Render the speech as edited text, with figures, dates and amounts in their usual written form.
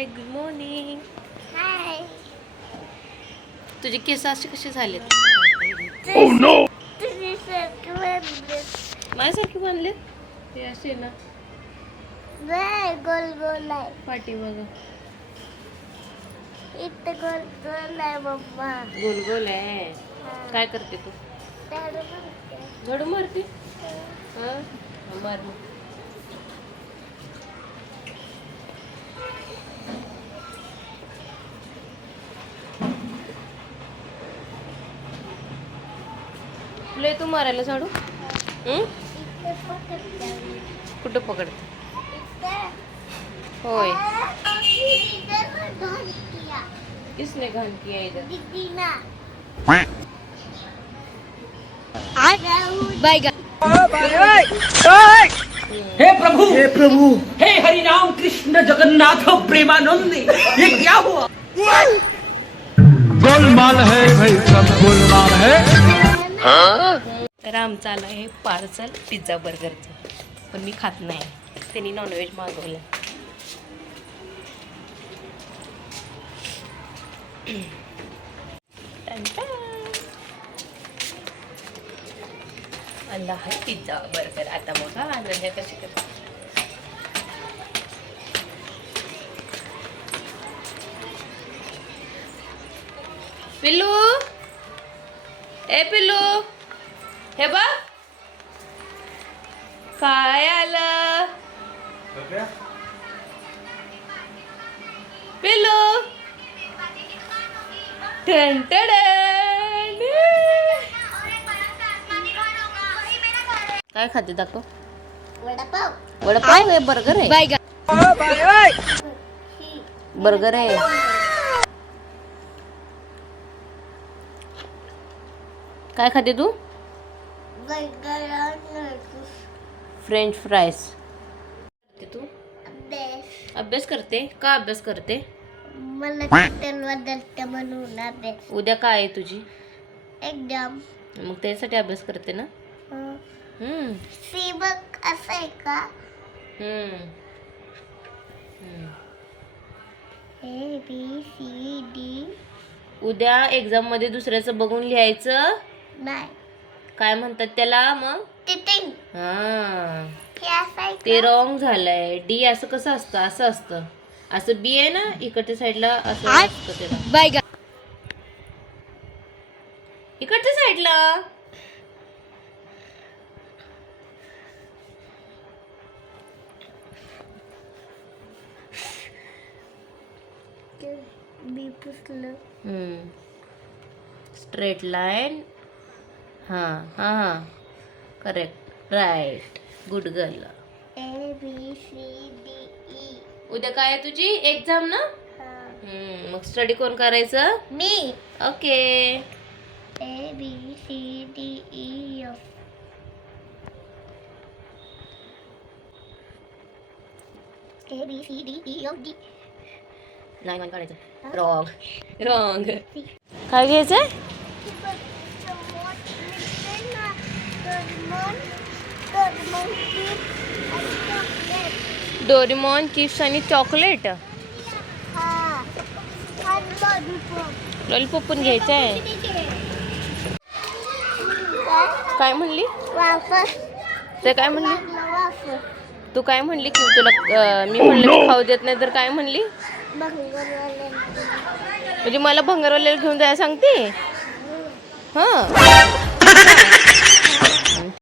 हाय, good morning. हाय. तुझे केस असे कसे झालेत? Oh no. तुम्ही सगळे माझ्यासारखे बांधले ते असे ना. नाही गोल गोल आहे. पाठी बघा, इथं गोल गोल आहे मम्मा. गोल गोल आहे. हा. काय करते तू? झाडू मारते. झाडू मारते. हा, मार मग. तुला येतो मारायला झाडू? इथं पकडते. कुठं पकडते? इथं. होय. इधर घाल किया. किसने घाण किया इधर? दीदी ना. हे प्रभु हे हरि राम कृष्ण जगन्नाथ प्रेमानंद ये क्या हुआ? गोलमाल है भाई, सब गोलमाल है. तर आमचं आलं आहे पार्सल पिझ्झा बर्गरचं, पण मी खात नाही. त्यांनी नॉनव्हेज मागवलं. आला आहे पिझ्झा बर्गर. आता बघा अनन्या कशी करते. पिल्लू, ए पिल्लू, हे बघ काय आलं. पिल्लू, काय खाते दाखव. वडापाव. वडापाव आहे, बर्गर आहे. बर्गर आहे. काय खाते तू? French fries. तू अभ्यास करते का? अभ्यास करते. मला चिकन बदलते म्हणून अभ्यास. उद्या काय आहे तुझी? एकदम. मग त्यासाठी अभ्यास करते ना. सी बघ असं आहे का? A B C D. उद्या एक्झाम मध्ये दुसऱ्याचं बघून लिहायचं. नाही. काय म्हणतात त्याला मग? टिटिंग. हा, हे असं आहे ते का? रॉंग झालंय. डी असं कसं असतं? असं असतं. असं बी आहे ना इकडच्या साईडला, असं असतं त्याला. इकडच्या साईडला. बी पुसलं. Straight line. हा हा हा, correct, right, good girl. A B C D E. उद्या काय आहे तुझी एक्झाम ना. हा. मग स्टडी कोण करायचं? मी. Okay. A B C D E F. A B C D E F G. नाही नाही काढायचं. Wrong wrong. काय घ्यायचंय? डोरेमॉन चिप्स आणि चॉकलेट. लॉलीपॉप पण घ्यायचं आहे. काय म्हणली? ते काय म्हणली? तू काय म्हणली की तुला मी म्हणलं मी खाऊ देत नाही, तर काय म्हणली? म्हणजे मला भंगारवाल्याला घेऊन जायला सांगते. हा,